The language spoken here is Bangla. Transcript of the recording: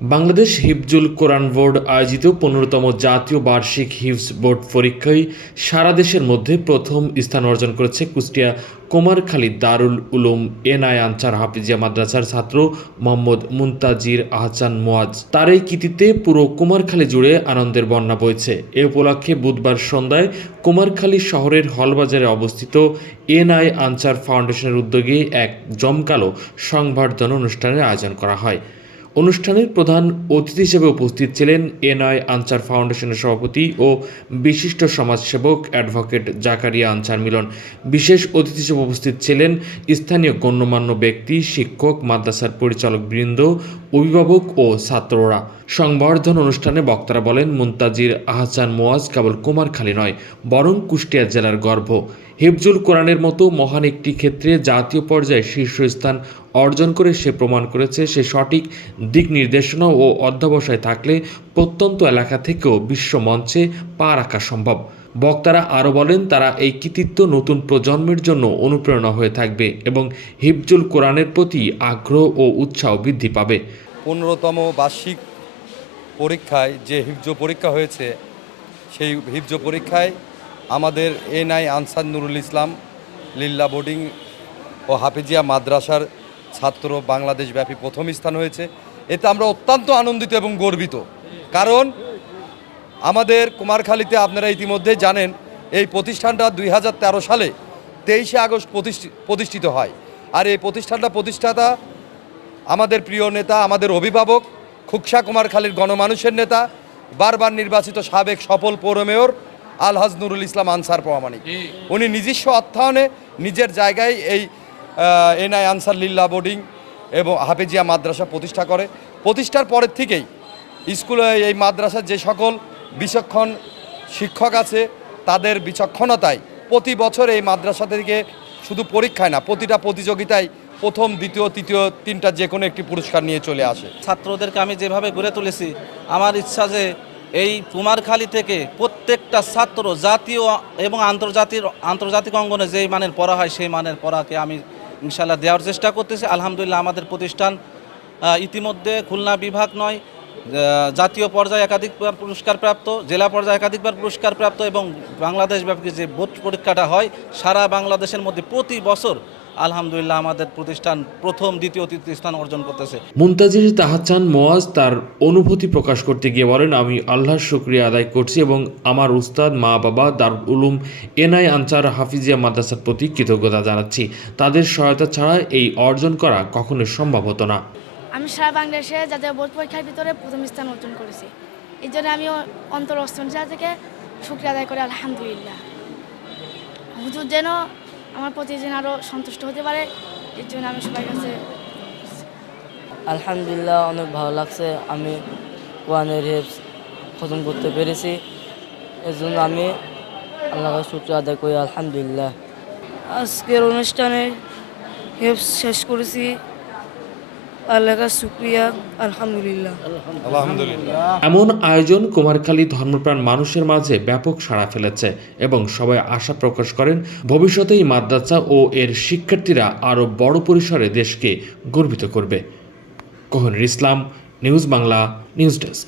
বাংলাদেশ হিফজুল কোরআন বোর্ড আয়োজিত পনেরোতম জাতীয় বার্ষিক হিফজ বোর্ড পরীক্ষায় সারা দেশের মধ্যে প্রথম স্থান অর্জন করেছে কুষ্টিয়া কুমারখালী দারুল উলুম, এনআই আনসার হাফিজিয়া মাদ্রাসার ছাত্র মোহাম্মদ মুনতাজির আহসান মোয়াজ। তার এই কৃতিত্বে পুরো কুমারখালী জুড়ে আনন্দের বন্যা বইছে। এ উপলক্ষে বুধবার সন্ধ্যায় কুমারখালী শহরের হলবাজারে অবস্থিত এনআই আনসার ফাউন্ডেশনের উদ্যোগে এক জমকালো সংবর্ধনা অনুষ্ঠানের আয়োজন করা হয়। অনুষ্ঠানের প্রধান অতিথি হিসেবে উপস্থিত ছিলেন এনআই আনসার ফাউন্ডেশনের সভাপতি ও বিশিষ্ট সমাজসেবক অ্যাডভোকেট জাকারিয়া আনসার মিলন। বিশেষ অতিথি হিসেবে উপস্থিত ছিলেন স্থানীয় গণ্যমান্য ব্যক্তি, শিক্ষক, মাদ্রাসার পরিচালক বৃন্দ, অভিভাবক ও ছাত্ররা। সংবর্ধন অনুষ্ঠানে বক্তারা বলেন, মুনতাজির আহসান মোয়াজ কেবল কুমারখালী নয়, বরং কুষ্টিয়া জেলার গর্ব। হিফজুল কোরআনের মতো মহান একটি ক্ষেত্রে জাতীয় পর্যায়ে শীর্ষস্থান অর্জন করে সে প্রমাণ করেছে। সে সঠিক দিক নির্দেশনা ও অধ্যবসায় থাকলে প্রত্যন্ত এলাকা থেকেও বিশ্ব মঞ্চে পা রাখা সম্ভব। বক্তারা আরও বলেন, তারা এই কৃতিত্ব নতুন প্রজন্মের জন্য অনুপ্রেরণা হয়ে থাকবে এবং হিফজুল কোরআনের প্রতি আগ্রহ ও উৎসাহ বৃদ্ধি পাবে। পনেরোতম বার্ষিক পরীক্ষায় যে হিফজ পরীক্ষা হয়েছে, সেই হিফজ পরীক্ষায় আমাদের এনআই আনসার নুরুল ইসলাম, লিল্লা বোর্ডিং ও হাফিজিয়া মাদ্রাসার ছাত্র বাংলাদেশব্যাপী প্রথম স্থান হয়েছে। এতে আমরা অত্যন্ত আনন্দিত এবং গর্বিত। কারণ আমাদের কুমারখালীতে আপনারা ইতিমধ্যে জানেন এই প্রতিষ্ঠানটা দুই হাজার তেরো সালে তেইশে আগস্ট প্রতিষ্ঠি- প্রতিষ্ঠিত হয়। আর এই প্রতিষ্ঠানটা প্রতিষ্ঠাতা আমাদের প্রিয় নেতা আমাদের অভিভাবক খুকসা কুমারখালীর গণমানুষের নেতা বারবার নির্বাচিত সাবেক সফল পৌর মেয়র আলহাজ নুরুল ইসলাম আনসার প্রমাণিক। উনি নিজস্ব অর্থায়নে নিজের জায়গায় এই এনআই আনসার লিল্লা বোর্ডিং এবং হাফেজিয়া মাদ্রাসা প্রতিষ্ঠা করে। প্রতিষ্ঠার পরের থেকেই স্কুলে এই মাদ্রাসার যে সকল বিচক্ষণ শিক্ষক আছে, তাদের বিচক্ষণতায় প্রতি বছর এই মাদ্রাসা থেকে শুধু পরীক্ষায় না, প্রতিটা প্রতিযোগিতায় প্রথম, দ্বিতীয়, তৃতীয় তিনটা যে কোনো একটি পুরস্কার নিয়ে চলে আসে। ছাত্রদেরকে আমি যেভাবে গড়ে তুলেছি, আমার ইচ্ছা যে এই কুমারখালী থেকে প্রত্যেকটা ছাত্র জাতীয় এবং আন্তর্জাতিক আন্তর্জাতিক অঙ্গনে যেই মানের পড়া হয়, সেই মানের পড়াকে আমি ইনশাল্লাহ দেওয়ার চেষ্টা করতেছি। আলহামদুলিল্লাহ আমাদের প্রতিষ্ঠান ইতিমধ্যে খুলনা বিভাগ নয় জাতীয় পর্যায়ে একাধিকবার পুরস্কার প্রাপ্ত জেলা পর্যায়ে একাধিকবার পুরস্কার প্রাপ্ত এবং বাংলাদেশ ব্যাপী যে বোর্ড পরীক্ষাটা হয়, সারা বাংলাদেশের মধ্যে প্রতি বছর আলহামদুলিল্লাহ আমাদের প্রতিষ্ঠান প্রথম, দ্বিতীয়, তৃতীয় স্থান অর্জন করতেছে। মুনতাজির তাহাচান মোয়াজ তার অনুভূতি প্রকাশ করতে গিয়ে বলেন, আমি আল্লাহর শুক্রিয়া আদায় করছি এবং আমার উস্তাদ, মা বাবা, দারুল উলুম, এনআই আনসার হাফিজিয়া মাদ্রাসার প্রতি কৃতজ্ঞতা জানাচ্ছি। তাদের সহায়তা ছাড়া এই অর্জন করা কখনোই সম্ভব হতো না। আমি সারা বাংলাদেশে যাদের বোর্ড পরীক্ষার ভিতরে প্রথম স্থান অর্জন করেছি। এই জন্য আমি অন্তর অষ্টম জেলা থেকে শুক্রিয়া আদায় করি, আলহামদুলিল্লাহ। হুজুর যেন আমার প্রতি যেন আরও সন্তুষ্ট হতে পারে, এর জন্য আমি সবার কাছে আলহামদুলিল্লাহ, অনেক ভালো লাগছে। আমি কোরআনের হেফস খতম করতে পেরেছি। এর জন্য আমি আল্লাহকে শুক্র আদায় করি, আলহামদুলিল্লাহ। আজকের অনুষ্ঠানে হেফস শেষ করেছি। আল্লাহর শুক্রিয়া আলহামদুলিল্লাহ। আলহামদুলিল্লাহ। এমন আয়োজন কুমারখালী ধর্মপ্রাণ মানুষের মাঝে ব্যাপক সাড়া ফেলেছে এবং সবাই আশা প্রকাশ করেন ভবিষ্যতে এই মাদ্রাসা ও এর শিক্ষার্থীরা আরও বড় পরিসরে দেশকে গর্বিত করবে। Kohinoor Islam news Bangla news desk.